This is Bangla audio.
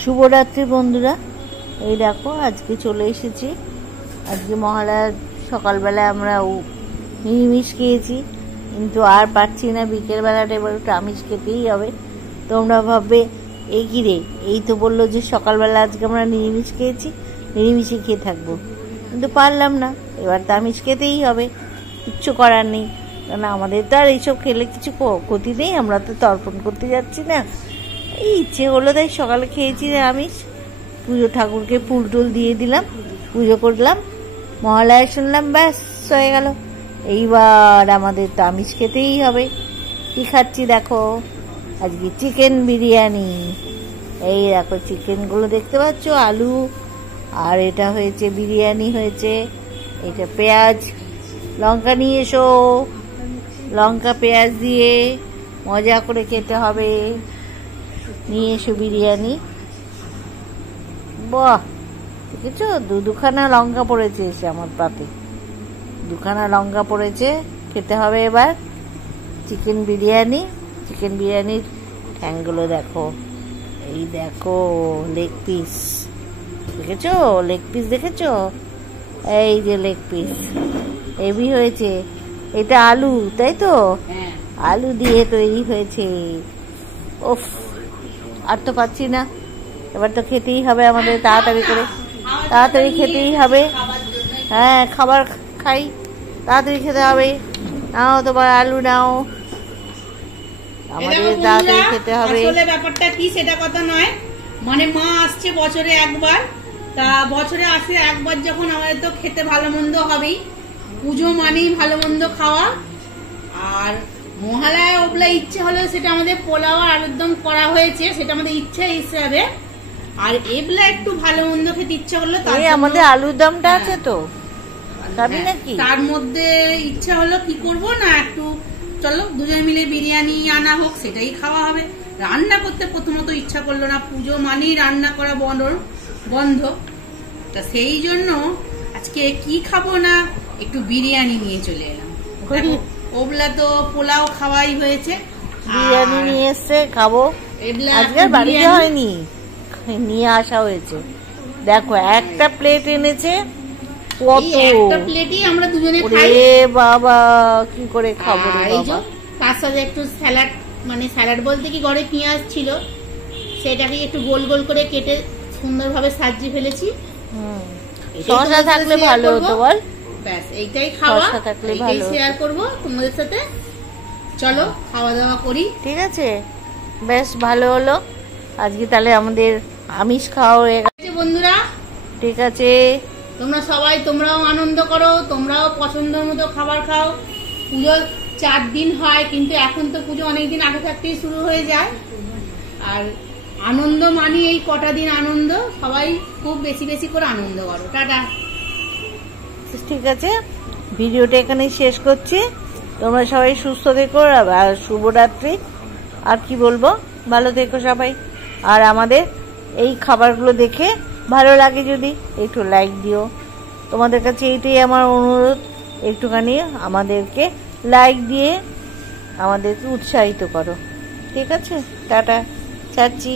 শুভরাত্রি বন্ধুরা। এই দেখো আজকে চলে এসেছি। আজকে মহালয়ার সকালবেলায় আমরা নিরামিষ খেয়েছি, কিন্তু আর পারছি না, বিকেলবেলাটা এবার একটু আমিষ খেতেই হবে। তোমরা ভাববে এই কি রে, এই তো বললো যে সকালবেলা আজকে আমরা নিরামিষ খেয়েছি, নিরামিষই খেয়ে থাকবো, কিন্তু পারলাম না, এবার তো আমিষ খেতেই হবে, কিচ্ছু করার নেই। কারণ আমাদের তো আর এইসব খেলে কিছু ক্ষতি নেই, আমরা তো তর্পণ করতে যাচ্ছি না। এই ইচ্ছে হলো তাই সকালে খেয়েছি আমিষ। পুজো ঠাকুরকে ফুল টুল দিয়ে দিলাম, পুজো করলাম, মহালয়া শুনলাম, ব্যাস হয়ে গেল। এইবার আমাদের তো আমিষ খেতেই হবে। কি খাচ্ছি দেখো, আজকে চিকেন বিরিয়ানি। এই দেখো চিকেনগুলো দেখতে পাচ্ছ, আলু আর এটা হয়েছে বিরিয়ানি হয়েছে। এটা পেঁয়াজ লঙ্কা নিয়ে এসো, লঙ্কা পেঁয়াজ দিয়ে মজা করে খেতে হবে। নিয়ে এসো বিরিয়ানি। বাহ, দেখেছো দুখানা লঙ্কা পড়েছে এসে আমার পাতে, দুখানা লঙ্কা পড়েছে। খেতে হবে এবার চিকেন বিরিয়ানি। চিকেন বিরিয়ানির ঠ্যাংগুলো দেখো, এই দেখো লেগ পিস দেখেছো, লেগ পিস দেখেছো, এই যে লেগ পিস হেভি হয়েছে। এটা আলু, তাই তো, আলু দিয়ে তৈরি হয়েছে। ওফ, আর তো পাচ্ছি না, এবার তো খেতেই হবে আমাদের, তাড়াতাড়ি করে, তাড়াতাড়ি খেতেই হবে। হ্যাঁ, খাবার খাই, তাড়াতাড়ি খেতে হবে। নাও তোমার আলু নাও, আমাদের তাড়াতাড়ি খেতে হবে। আসলে ব্যাপারটা কি সেটা কথা নয়, মানে মা আসছে বছরে একবার, তা বছরে আসে একবার যখন আমাদের তো খেতে ভালো মন্দ হবেই। পুজো মানেই ভালো মন্দ খাওয়া। আর মহালয়া ওগুলা ইচ্ছে হলো সেটা আমাদের পোলাও আর আলুর দম করা হয়েছে, সেটা আমাদের ইচ্ছা হিসাবে। আর এগুলা একটু ভালো মন্দ খেতে ইচ্ছা হলো, তাই আমাদের আলুর দমটা আছে তো, খাবি নাকি? তার মধ্যে ইচ্ছা হলো কি করব না, একটু চলো দুজন মিলে বিরিয়ানি আনা হোক, সেটাই খাওয়া হবে। রান্না করতে প্রথমত ইচ্ছা করলো না, পুজো মানেই রান্না করা বন্ধ। তা সেই জন্য আজকে কি খাবো না, একটু বিরিয়ানি নিয়ে চলে এলাম। ওগুলা তো পোলাও খাওয়াই হয়েছে, বিরিয়ানি নিয়ে এসছে, খাবো। আজকে বাড়িতে হয়নি, নিয়ে আসা হয়েছে। দেখো একটা প্লেট এনেছে, কত একটা প্লেটই আমরা দুজনে খাই। বাবা কি করে খাবো রে বাবা। তার সাথে একটু স্যালাড, মানে স্যালাড বলতে কি ঘরে পেঁয়াজ ছিল, সেটাকে একটু গোল গোল করে কেটে সুন্দরভাবে সাজিয়ে ফেলেছি। শসা থাকলে ভালো হতো বল। ব্যাস এইটাই খাওয়া, এইটাই শেয়ার করবো তোমাদের সাথে। চলো খাওয়া দাওয়া করি। ঠিক আছে, বেশ ভালো হলো। আজকে তাহলে আমাদের আমিষ খাওয়া হয়ে গেছে বন্ধুরা। ঠিক আছে, তোমরা সবাই, তোমরাও আনন্দ করো, তোমরাও পছন্দ মতো খাবার খাও। পুজো 4 দিন হয়, কিন্তু এখন তো পুজো অনেকদিন আগে থাকতেই শুরু হয়ে যায়। আর আনন্দ মানি এই কটা দিন আনন্দ, সবাই খুব বেশি বেশি করে আনন্দ করো। টাটা। ঠিক আছে, ভিডিওটা এখানেই শেষ করছি। তোমরা সবাই সুস্থ থেকো আর শুভরাত্রি। আর কি বলবো, ভালো থেকো সবাই। আর আমাদের এই খাবারগুলো দেখে ভালো লাগে যদি একটু লাইক দিও। তোমাদের কাছে এইটাই আমার অনুরোধ, একটুখানি আমাদেরকে লাইক দিয়ে আমাদেরকে উৎসাহিত করো। ঠিক আছে, টাটা, ছাড়ছি।